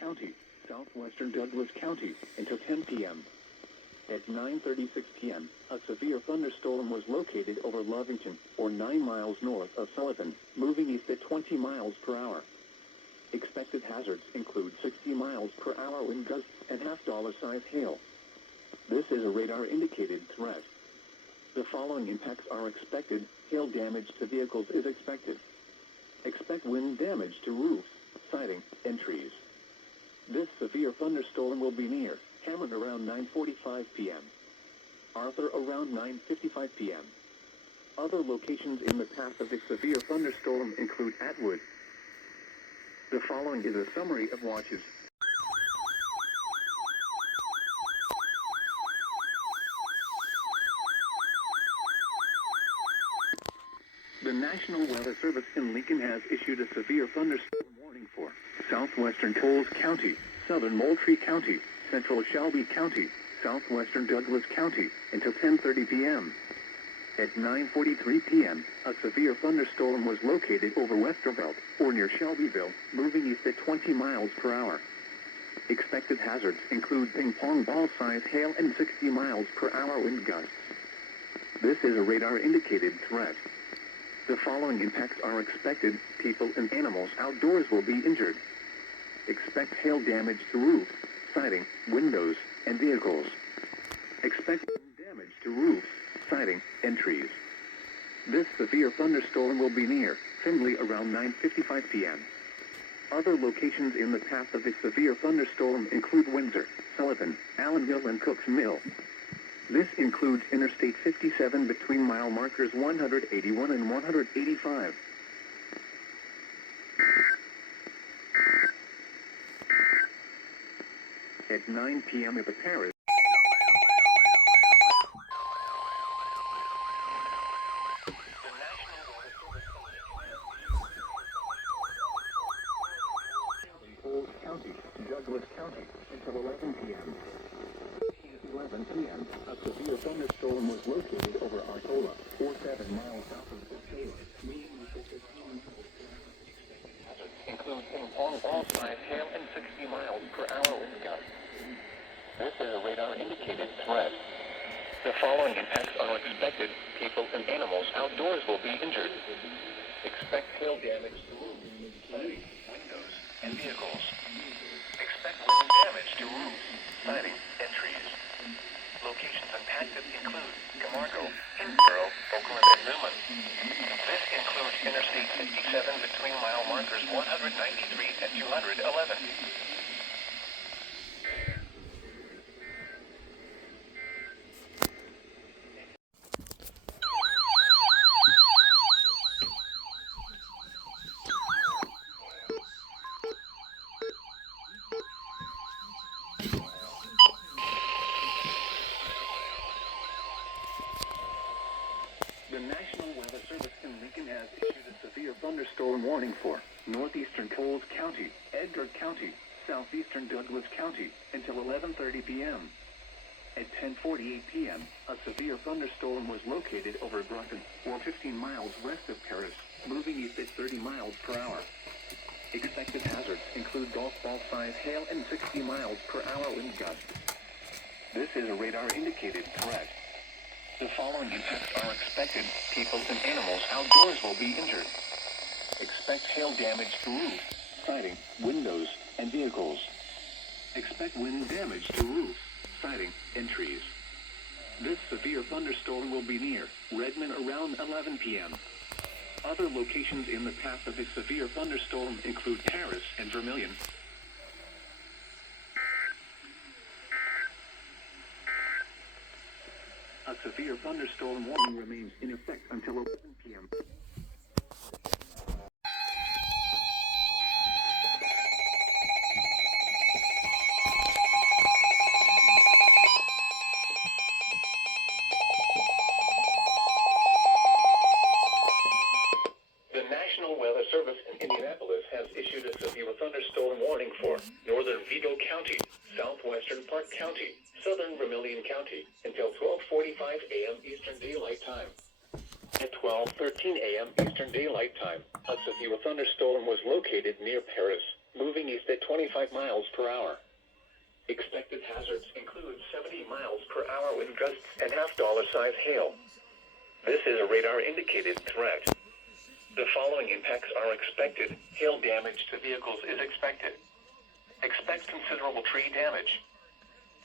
County, southwestern Douglas County, until 10 p.m. At 9:36 p.m., a severe thunderstorm was located over Lovington, or 9 miles north of Sullivan, moving east at 20 miles per hour. Expected hazards include 60 miles per hour wind gusts and half-dollar-size hail. This is a radar-indicated threat. The following impacts are expected. Hail damage to vehicles is expected. Expect wind damage to roofs, siding, and trees. This severe thunderstorm will be near Hammond around 9:45 p.m. Arthur around 9:55 p.m. Other locations in the path of the severe thunderstorm include Atwood. The following is a summary of watches. The National Weather Service in Lincoln has issued a severe thunderstorm warning for southwestern Coles County, southern Moultrie County, central Shelby County, southwestern Douglas County, until 10:30 p.m. At 9:43 p.m., a severe thunderstorm was located over Westervelt, or near Shelbyville, moving east at 20 miles per hour. Expected hazards include ping-pong ball-size hail and 60 miles per hour wind gusts. This is a radar-indicated threat. The following impacts are expected. People and animals outdoors will be injured. Expect hail damage to roofs, siding, windows, and vehicles. Expect wind damage to roofs, siding, and trees. This severe thunderstorm will be near Findlay around 9:55 p.m. Other locations in the path of the severe thunderstorm include Windsor, Sullivan, Allenville, and Cooks Mill. This includes Interstate 57 between mile markers 181 and 185. At 9 p.m. at the Paris. Coles County, Douglas County, until 11 p.m. 11 p.m., a severe thunderstorm was located over Arcola, 7 miles south of Arcola. Hazards include ping-pong ball-size hail and 60 miles per hour wind gusts. This is a radar-indicated threat. The following impacts are expected. People and animals outdoors will be injured. Expect hail damage to roofs, siding, windows, and vehicles. Expect wind damage to roofs, siding, and trees. Locations impacted include Camargo, Hinsboro, Oakland, and Newman. This includes Interstate 57 between mile markers 193 and 211. The National Weather Service in Lincoln has issued a severe thunderstorm warning for northeastern Coles County, Edgar County, southeastern Douglas County, until 11:30 p.m. At 10:48 p.m., a severe thunderstorm was located over Groton, or 15 miles west of Paris, moving east at 30 miles per hour. Expected hazards include golf ball-size hail and 60 miles per hour wind gusts. This is a radar-indicated threat. The following impacts are expected. People and animals outdoors will be injured. Expect hail damage to roofs, siding, windows, and vehicles. Expect wind damage to roofs, siding, and trees. This severe thunderstorm will be near Redmond around 11 p.m. Other locations in the path of a severe thunderstorm include Paris and Vermilion. A severe thunderstorm warning remains in effect until 11 p.m. The National Weather Service in Indianapolis has issued a severe thunderstorm warning for northern Vigo County, southwestern Park County, southern Vermilion County, until 12:45 a.m. Eastern Daylight Time. At 12:13 a.m. Eastern Daylight Time, a severe thunderstorm was located near Paris, moving east at 25 miles per hour. Expected hazards include 70 miles per hour wind gusts and half-dollar size hail. This is a radar-indicated threat. The following impacts are expected. Hail damage to vehicles is expected. Expect considerable tree damage.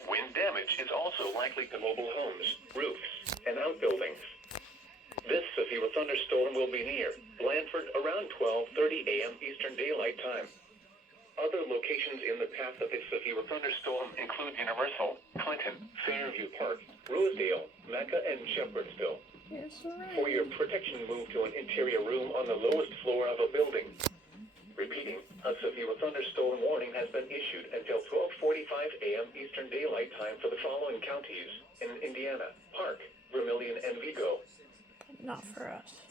Wind damage is also likely to mobile homes, roofs, and outbuildings. This severe thunderstorm will be near Blandford around 12:30 a.m. Eastern Daylight Time. Other locations in the path of this severe thunderstorm include Universal, Clinton, Fairview Park, Rosedale, Mecca, and Shepherdsville. For your protection, move to an interior room on the lowest floor of a building. Repeating, a severe thunderstorm warning has been issued until 12:45 a.m. Eastern Daylight Time for the following counties in Indiana: Park, Vermilion, and Vigo. Not for us.